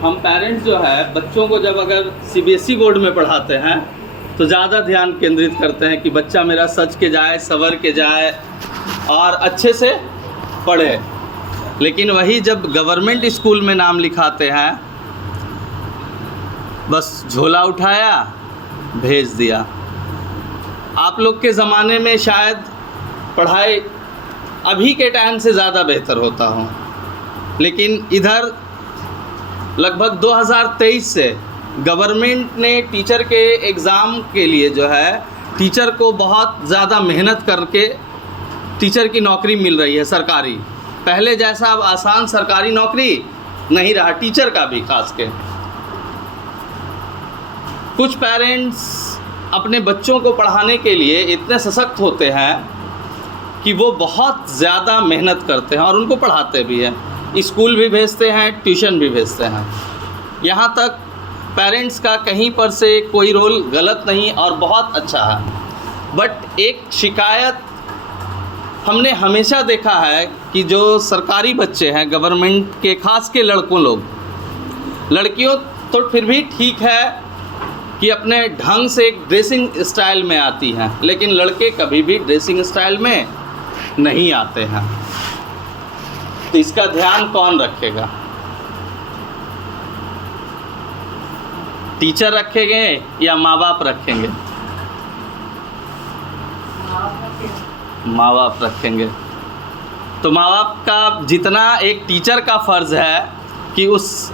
हम पेरेंट्स जो है बच्चों को जब अगर सीबीएसई बोर्ड में पढ़ाते हैं तो ज़्यादा ध्यान केंद्रित करते हैं कि बच्चा मेरा सज के जाए, संवर के जाए और अच्छे से पढ़े। लेकिन वही जब गवर्नमेंट स्कूल में नाम लिखाते हैं, बस झोला उठाया भेज दिया। आप लोग के ज़माने में शायद पढ़ाई अभी के टाइम से ज़्यादा बेहतर होता हो, लेकिन इधर लगभग 2023 से गवर्नमेंट ने टीचर के एग्ज़ाम के लिए जो है टीचर को बहुत ज़्यादा मेहनत करके टीचर की नौकरी मिल रही है सरकारी। पहले जैसा अब आसान सरकारी नौकरी नहीं रहा, टीचर का भी खास के। कुछ पेरेंट्स अपने बच्चों को पढ़ाने के लिए इतने सशक्त होते हैं कि वो बहुत ज़्यादा मेहनत करते हैं और उनको पढ़ाते भी हैं, स्कूल भी भेजते हैं, ट्यूशन भी भेजते हैं। यहाँ तक पेरेंट्स का कहीं पर से कोई रोल गलत नहीं और बहुत अच्छा है। बट एक शिकायत हमने हमेशा देखा है कि जो सरकारी बच्चे हैं गवर्नमेंट के, खास के लड़कों लोग, लड़कियों तो फिर भी ठीक है कि अपने ढंग से एक ड्रेसिंग स्टाइल में आती हैं, लेकिन लड़के कभी भी ड्रेसिंग स्टाइल में नहीं आते हैं। तो इसका ध्यान कौन रखेगा? टीचर रखेंगे या माँ बाप रखेंगे? माँ बाप रखेंगे। तो माँ बाप का जितना एक टीचर का फ़र्ज़ है कि उस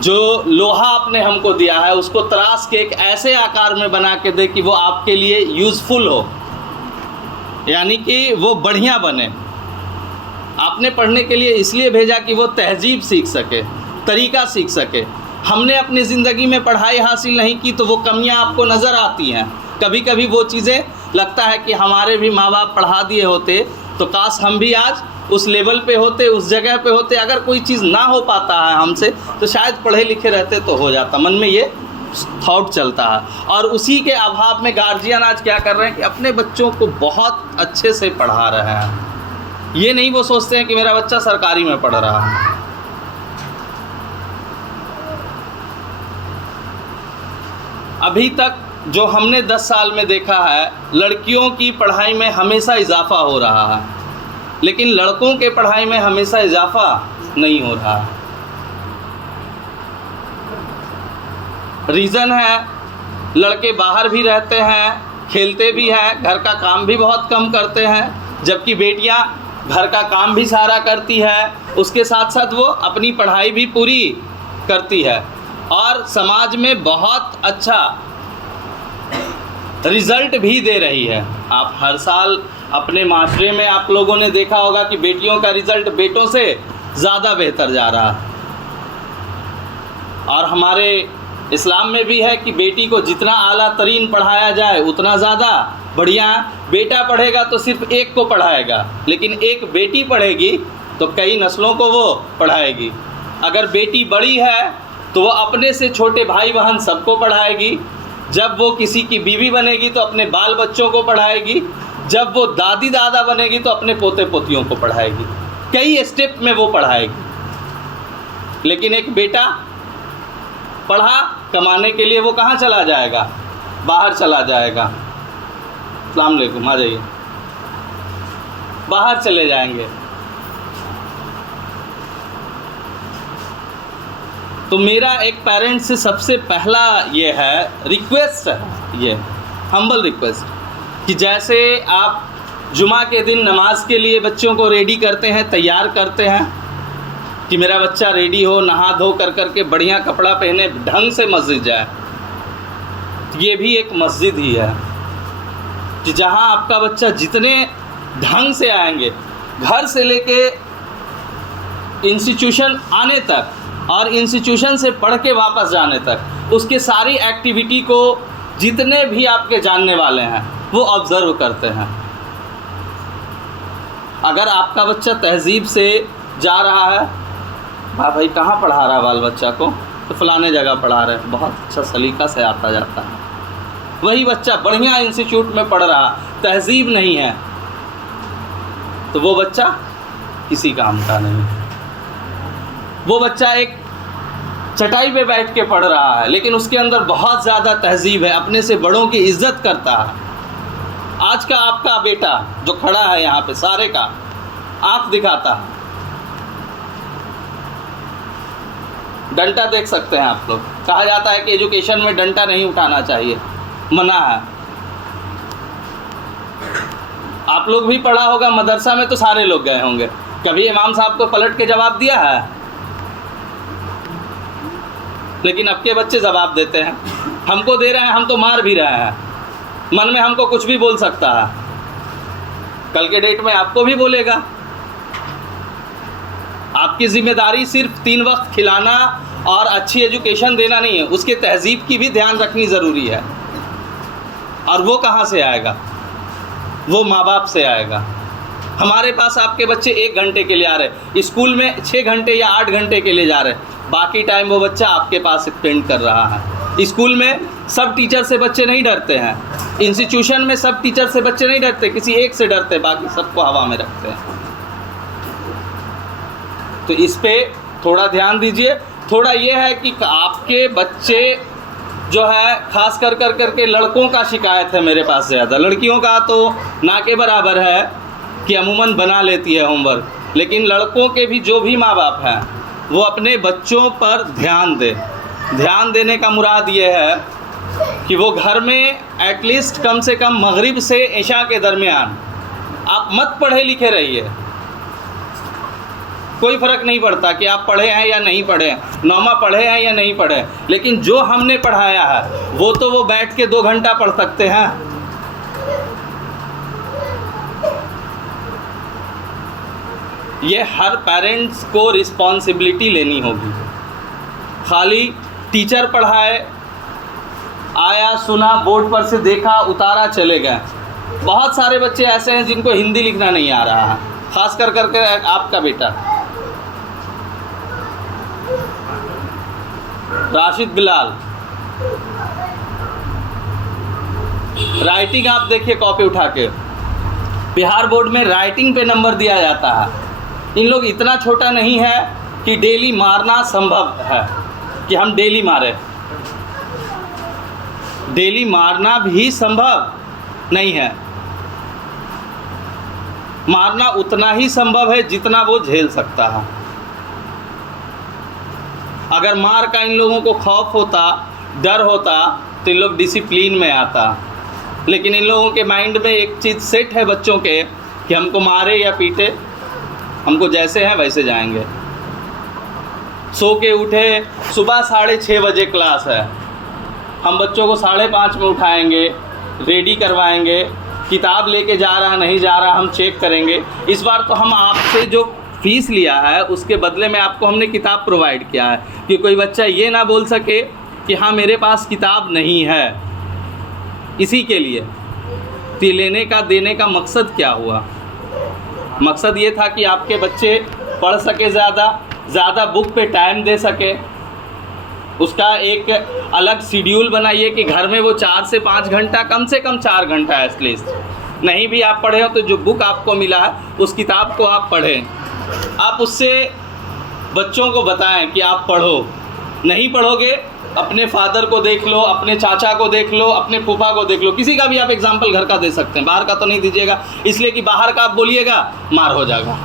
जो लोहा आपने हमको दिया है उसको तराश के एक ऐसे आकार में बना के दे कि वो आपके लिए यूज़फुल हो, यानी कि वो बढ़िया बने। आपने पढ़ने के लिए इसलिए भेजा कि वो तहजीब सीख सके, तरीका सीख सके। हमने अपनी ज़िंदगी में पढ़ाई हासिल नहीं की तो वो कमियां आपको नज़र आती हैं। कभी कभी वो चीज़ें लगता है कि हमारे भी माँ बाप पढ़ा दिए होते तो काश हम भी आज उस लेवल पे होते, उस जगह पे होते। अगर कोई चीज़ ना हो पाता है हमसे तो शायद पढ़े लिखे रहते तो हो जाता। मन में ये थॉट चलता है और उसी के अभाव में गार्जियन आज क्या कर रहे हैं कि अपने बच्चों को बहुत अच्छे से पढ़ा रहे हैं। ये नहीं वो सोचते हैं कि मेरा बच्चा सरकारी में पढ़ रहा है। अभी तक जो हमने 10 साल में देखा है, लड़कियों की पढ़ाई में हमेशा इजाफा हो रहा है, लेकिन लड़कों के पढ़ाई में हमेशा इजाफा नहीं हो रहा है। रीज़न है लड़के बाहर भी रहते हैं, खेलते भी हैं, घर का काम भी बहुत कम करते हैं, जबकि बेटियां घर का काम भी सारा करती है, उसके साथ साथ वो अपनी पढ़ाई भी पूरी करती है और समाज में बहुत अच्छा रिज़ल्ट भी दे रही है। आप हर साल अपने माशरे में आप लोगों ने देखा होगा कि बेटियों का रिज़ल्ट बेटों से ज़्यादा बेहतर जा रहा है। और हमारे इस्लाम में भी है कि बेटी को जितना आला तरीन पढ़ाया जाए उतना ज़्यादा बढ़िया। बेटा पढ़ेगा तो सिर्फ एक को पढ़ाएगा, लेकिन एक बेटी पढ़ेगी तो कई नस्लों को वो पढ़ाएगी। अगर बेटी बड़ी है तो वो अपने से छोटे भाई बहन सबको पढ़ाएगी। जब वो किसी की बीवी बनेगी तो अपने बाल बच्चों को पढ़ाएगी। जब वो दादी दादा बनेगी तो अपने पोते पोतियों को पढ़ाएगी। कई स्टेप में वो पढ़ाएगी। लेकिन एक बेटा पढ़ा कमाने के लिए वो कहाँ चला जाएगा? बाहर चला जाएगा। अस्सलाम वालेकुम, आ जाइए। बाहर चले जाएंगे। तो मेरा एक पेरेंट से सबसे पहला ये है रिक्वेस्ट है, ये हम्बल रिक्वेस्ट, कि जैसे आप जुमा के दिन नमाज के लिए बच्चों को रेडी करते हैं, तैयार करते हैं कि मेरा बच्चा रेडी हो, नहा धो कर के बढ़िया कपड़ा पहने, ढंग से मस्जिद जाए। ये भी एक मस्जिद ही है कि जहाँ आपका बच्चा जितने ढंग से आएंगे, घर से लेके इंस्टीट्यूशन आने तक और इंस्टीट्यूशन से पढ़ के वापस जाने तक, उसके सारी एक्टिविटी को जितने भी आपके जानने वाले हैं वो ऑब्ज़र्व करते हैं। अगर आपका बच्चा तहजीब से जा रहा है, भाई कहाँ पढ़ा रहा है बाल बच्चा को, तो फलाने जगह पढ़ा रहे हैं, बहुत अच्छा सलीका से आता जाता है। वही बच्चा बढ़िया इंस्टीट्यूट में पढ़ रहा, तहजीब नहीं है, तो वो बच्चा किसी काम का नहीं। वो बच्चा एक चटाई पे बैठ के पढ़ रहा है, लेकिन उसके अंदर बहुत ज़्यादा तहजीब है, अपने से बड़ों की इज्जत करता है। आज का आपका बेटा जो खड़ा है यहाँ पे, सारे का आँख दिखाता है। डंडा देख सकते हैं आप लोग, कहा जाता है कि एजुकेशन में डंडा नहीं उठाना चाहिए, मना है। आप लोग भी पढ़ा होगा मदरसा में, तो सारे लोग गए होंगे, कभी इमाम साहब को पलट के जवाब दिया है? लेकिन अब के बच्चे जवाब देते हैं, हमको दे रहे हैं, हम तो मार भी रहे हैं, मन में हमको कुछ भी बोल सकता है, कल के डेट में आपको भी बोलेगा। आपकी जिम्मेदारी सिर्फ 3 वक्त खिलाना और अच्छी एजुकेशन देना नहीं है, उसके तहजीब की भी ध्यान रखनी ज़रूरी है। और वो कहाँ से आएगा? वो माँ बाप से आएगा। हमारे पास आपके बच्चे 1 घंटे के लिए आ रहे, स्कूल में 6 घंटे या 8 घंटे के लिए जा रहे, बाकी टाइम वो बच्चा आपके पास स्पेंड कर रहा है। स्कूल में सब टीचर से बच्चे नहीं डरते हैं, इंस्टीट्यूशन में सब टीचर से बच्चे नहीं डरते, किसी एक से डरते, बाकी सबको हवा में रखते हैं। तो इस पे थोड़ा ध्यान दीजिए। थोड़ा ये है कि आपके बच्चे जो है खास कर करके लड़कों का शिकायत है मेरे पास ज़्यादा, लड़कियों का तो ना के बराबर है कि अमूमन बना लेती है होमवर्क, लेकिन लड़कों के भी जो भी माँ बाप हैं वो अपने बच्चों पर ध्यान दें। ध्यान देने का मुराद ये है कि वो घर में एटलीस्ट कम से कम मगरिब से इशा के दरमियान आप मत पढ़े लिखे रहिए। कोई फ़र्क नहीं पड़ता कि आप पढ़े हैं या नहीं पढ़े हैं, 9वां पढ़े हैं या नहीं पढ़े हैं, लेकिन जो हमने पढ़ाया है वो तो वो बैठ के 2 घंटा पढ़ सकते हैं। ये हर पेरेंट्स को रिस्पॉन्सिबिलिटी लेनी होगी। खाली टीचर पढ़ाए, आया सुना, बोर्ड पर से देखा, उतारा, चले गए। बहुत सारे बच्चे ऐसे हैं जिनको हिंदी लिखना नहीं आ रहा है, खास कर करके आपका बेटा राशिद बिलाल। राइटिंग आप देखिए कॉपी उठा के, बिहार बोर्ड में राइटिंग पे नंबर दिया जाता है। इन लोग इतना छोटा नहीं है कि डेली मारना संभव है कि हम डेली मारें, डेली मारना भी संभव नहीं है। मारना उतना ही संभव है जितना वो झेल सकता है। अगर मार का इन लोगों को खौफ होता, डर होता, तो इन लोग डिसिप्लिन में आता। लेकिन इन लोगों के माइंड में एक चीज़ सेट है बच्चों के कि हमको मारे या पीटे, हमको जैसे हैं वैसे जाएंगे। सो के उठे, सुबह 6:30 बजे क्लास है, हम बच्चों को 5:30 में उठाएंगे, रेडी करवाएंगे, किताब लेके जा रहा नहीं जा रहा हम चेक करेंगे। इस बार तो हम आपसे जो फ़ीस लिया है उसके बदले में आपको हमने किताब प्रोवाइड किया है कि कोई बच्चा ये ना बोल सके कि हाँ मेरे पास किताब नहीं है। इसी के लिए तो लेने का देने का मकसद क्या हुआ? मकसद ये था कि आपके बच्चे पढ़ सके, ज़्यादा बुक पे टाइम दे सके। उसका एक अलग शेड्यूल बनाइए कि घर में वो 4 से 5 घंटा, कम से कम 4 घंटा एटलीस्ट। नहीं भी आप पढ़े हो तो जो बुक आपको मिला है उस किताब को आप पढ़ें। आप उससे बच्चों को बताएं कि आप पढ़ो। नहीं पढ़ोगे, अपने फादर को देख लो, अपने चाचा को देख लो, अपने फूफा को देख लो, किसी का भी आप एग्जाम्पल घर का दे सकते हैं। बाहर का तो नहीं दीजिएगा, इसलिए कि बाहर का आप बोलिएगा मार हो जाएगा।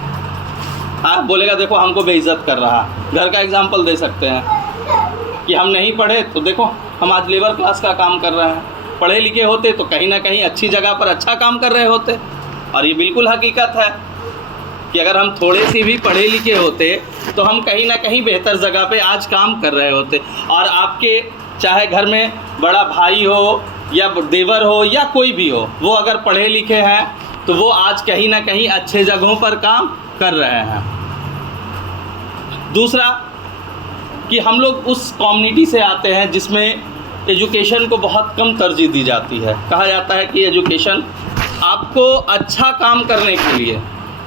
आप बोलेगा देखो हमको बेइज्जत कर रहा। घर का एग्जाम्पल दे सकते हैं कि हम नहीं पढ़े तो देखो हम आज लेबर क्लास का काम कर रहे हैं। पढ़े लिखे होते तो कहीं ना कहीं अच्छी जगह पर अच्छा काम कर रहे होते। और ये बिल्कुल हकीकत है कि अगर हम थोड़े से भी पढ़े लिखे होते तो हम कहीं ना कहीं बेहतर जगह पे आज काम कर रहे होते। और आपके चाहे घर में बड़ा भाई हो या देवर हो या कोई भी हो, वो अगर पढ़े लिखे हैं तो वो आज कहीं ना कहीं अच्छे जगहों पर काम कर रहे हैं। दूसरा कि हम लोग उस कम्युनिटी से आते हैं जिसमें एजुकेशन को बहुत कम तरजीह दी जाती है। कहा जाता है कि एजुकेशन आपको अच्छा काम करने के लिए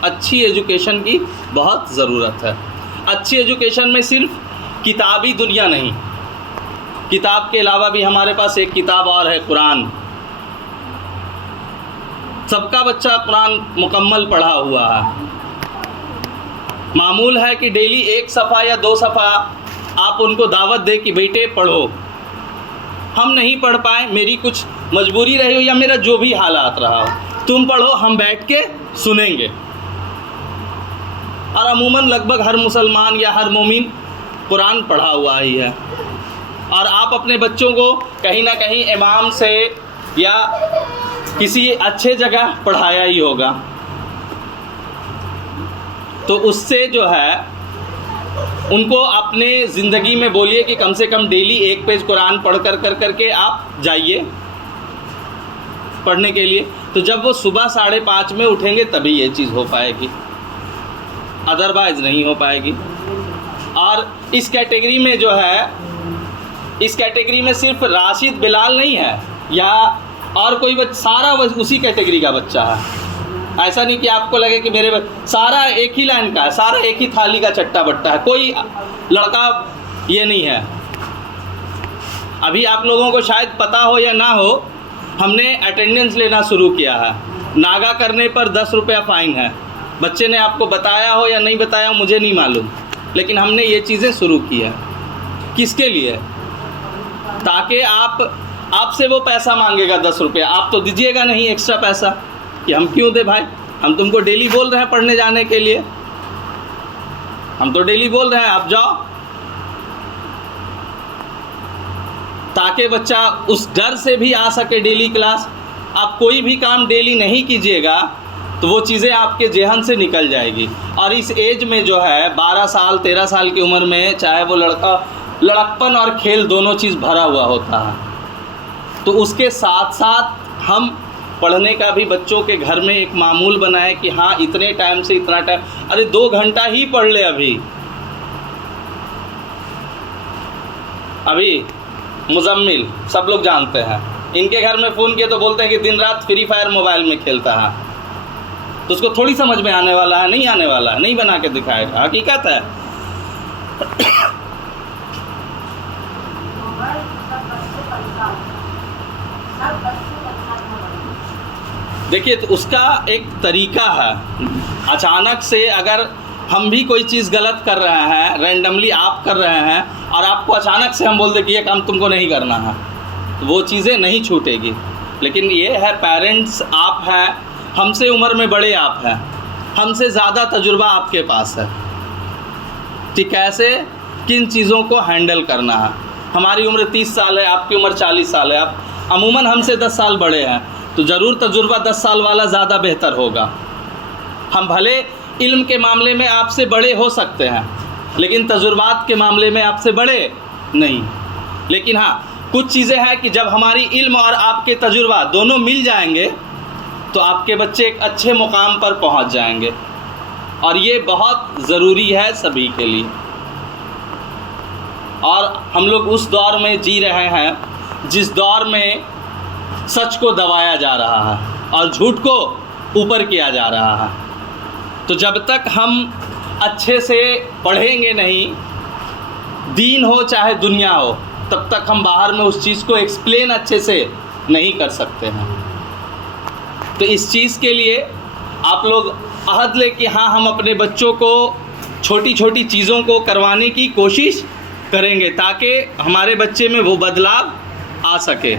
अच्छी एजुकेशन की बहुत ज़रूरत है। अच्छी एजुकेशन में सिर्फ किताबी दुनिया नहीं, किताब के अलावा भी हमारे पास एक किताब और है, कुरान। सबका बच्चा कुरान मुकम्मल पढ़ा हुआ है। मामूल है कि डेली 1 सफ़ा या 2 सफ़ा आप उनको दावत दें कि बेटे पढ़ो। हम नहीं पढ़ पाए, मेरी कुछ मजबूरी रही हो या मेरा जो भी हालात रहा हो, तुम पढ़ो, हम बैठ के सुनेंगे। और अमूमन लगभग हर मुसलमान या हर मोमिन कुरान पढ़ा हुआ ही है, और आप अपने बच्चों को कहीं ना कहीं इमाम से या किसी अच्छे जगह पढ़ाया ही होगा। तो उससे जो है उनको अपने ज़िंदगी में बोलिए कि कम से कम डेली 1 पेज कुरान पढ़ कर के आप जाइए पढ़ने के लिए। तो जब वो सुबह 5:30 में उठेंगे तभी ये चीज़ हो पाएगी, अदरवाइज़ नहीं हो पाएगी। और इस कैटेगरी में जो है, इस कैटेगरी में सिर्फ राशिद बिलाल नहीं है या और कोई सारा उसी कैटेगरी का बच्चा है। ऐसा नहीं कि आपको लगे कि मेरे सारा एक ही लाइन का है, सारा एक ही थाली का चट्टा बट्टा है, कोई लड़का ये नहीं है। अभी आप लोगों को शायद पता हो या ना हो, हमने अटेंडेंस लेना शुरू किया है। नागा करने पर 10 रुपया फ़ाइन है। बच्चे ने आपको बताया हो या नहीं बताया हो मुझे नहीं मालूम, लेकिन हमने ये चीज़ें शुरू की है। किसके लिए? ताकि आपसे वो पैसा मांगेगा 10 रुपया, आप तो दीजिएगा नहीं एक्स्ट्रा पैसा, कि हम क्यों दे भाई, हम तुमको डेली बोल रहे हैं पढ़ने जाने के लिए, हम तो डेली बोल रहे हैं आप जाओ। ताकि बच्चा उस डर से भी आ सके डेली क्लास। आप कोई भी काम डेली नहीं कीजिएगा तो वो चीज़ें आपके जेहन से निकल जाएगी। और इस एज में जो है 12 साल 13 साल की उम्र में, चाहे वो लड़कपन और खेल दोनों चीज़ भरा हुआ होता है, तो उसके साथ साथ हम पढ़ने का भी बच्चों के घर में एक मामूल बनाए कि हाँ इतने टाइम से इतना टाइम, अरे 2 घंटा ही पढ़ ले। अभी मुजम्मिल सब लोग जानते हैं, इनके घर में फ़ोन किए तो बोलते हैं कि दिन रात फ्री फायर मोबाइल में खेलता है। तो उसको थोड़ी समझ में आने वाला है, नहीं आने वाला है, नहीं बना के दिखाएगा, हकीकत है। देखिए, तो उसका एक तरीका है। अचानक से अगर हम भी कोई चीज़ गलत कर रहे हैं, रैंडमली आप कर रहे हैं, और आपको अचानक से हम बोल दें कि ये काम तुमको नहीं करना है, तो वो चीज़ें नहीं छूटेगी। लेकिन ये है, पेरेंट्स आप हैं, हमसे उम्र में बड़े आप हैं, हमसे ज़्यादा तजुर्बा आपके पास है कि कैसे किन चीज़ों को हैंडल करना है। हमारी उम्र 30 साल है, आपकी उम्र 40 साल है, आप अमूमन हमसे 10 साल बड़े हैं, तो ज़रूर तजुर्बा 10 साल वाला ज़्यादा बेहतर होगा। हम भले इल्म के मामले में आपसे बड़े हो सकते हैं, लेकिन तजुर्बात के मामले में आपसे बड़े नहीं। लेकिन हाँ, कुछ चीज़ें हैं कि जब हमारी इल्म और आपके तजुर्बा दोनों मिल जाएंगे तो आपके बच्चे एक अच्छे मुकाम पर पहुंच जाएंगे, और ये बहुत ज़रूरी है सभी के लिए। और हम लोग उस दौर में जी रहे हैं जिस दौर में सच को दबाया जा रहा है और झूठ को ऊपर किया जा रहा है। तो जब तक हम अच्छे से पढ़ेंगे नहीं, दीन हो चाहे दुनिया हो, तब तक हम बाहर में उस चीज़ को एक्सप्लेन अच्छे से नहीं कर सकते हैं। तो इस चीज़ के लिए आप लोग अहद लें कि हाँ, हम अपने बच्चों को छोटी छोटी चीज़ों को करवाने की कोशिश करेंगे ताकि हमारे बच्चे में वो बदलाव आ सके।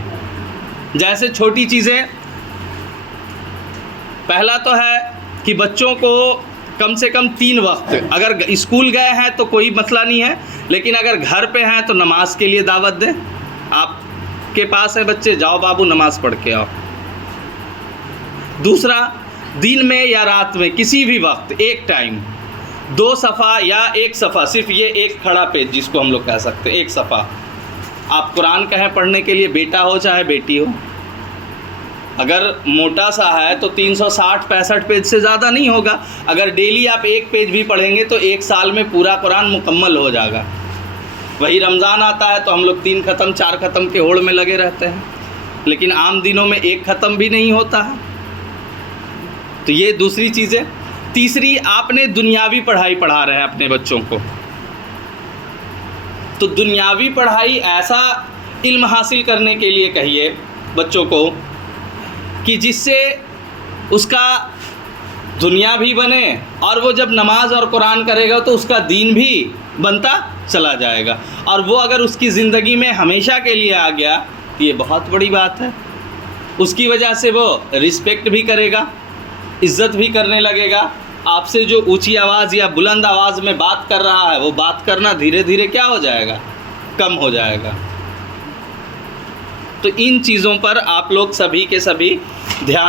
जैसे छोटी चीज़ें, पहला तो है कि बच्चों को कम से कम 3 वक्त, अगर स्कूल गए हैं तो कोई मसला नहीं है, लेकिन अगर घर पे हैं तो नमाज के लिए दावत दें। आपके पास है बच्चे, जाओ बाबू नमाज पढ़ के आओ। दूसरा, दिन में या रात में किसी भी वक्त एक टाइम 2 सफ़ा या 1 सफ़ा, सिर्फ ये एक खड़ा पेज जिसको हम लोग कह सकते हैं, 1 सफ़ा आप कुरान कहें पढ़ने के लिए, बेटा हो चाहे बेटी हो। अगर मोटा सा है तो 360-65 पेज से ज़्यादा नहीं होगा। अगर डेली आप 1 पेज भी पढ़ेंगे तो 1 साल में पूरा कुरान मुकम्मल हो जाएगा। वही रमज़ान आता है तो हम लोग 3 ख़त्म 4 ख़त्म के होड़ में लगे रहते हैं, लेकिन आम दिनों में 1 ख़त्म भी नहीं होता है। तो ये दूसरी चीज़ें। तीसरी, आपने दुनियावी पढ़ाई पढ़ा रहे हैं अपने बच्चों को, तो दुनियावी पढ़ाई ऐसा इल्म हासिल करने के लिए कहिए बच्चों को कि जिससे उसका दुनिया भी बने, और वो जब नमाज और कुरान करेगा तो उसका दीन भी बनता चला जाएगा। और वो अगर उसकी ज़िंदगी में हमेशा के लिए आ गया तो ये बहुत बड़ी बात है। उसकी वजह से वो रिस्पेक्ट भी करेगा, इज़्ज़त भी करने लगेगा। आपसे जो ऊंची आवाज़ या बुलंद आवाज़ में बात कर रहा है, वो बात करना धीरे धीरे क्या हो जाएगा, कम हो जाएगा। तो इन चीज़ों पर आप लोग सभी के सभी ध्यान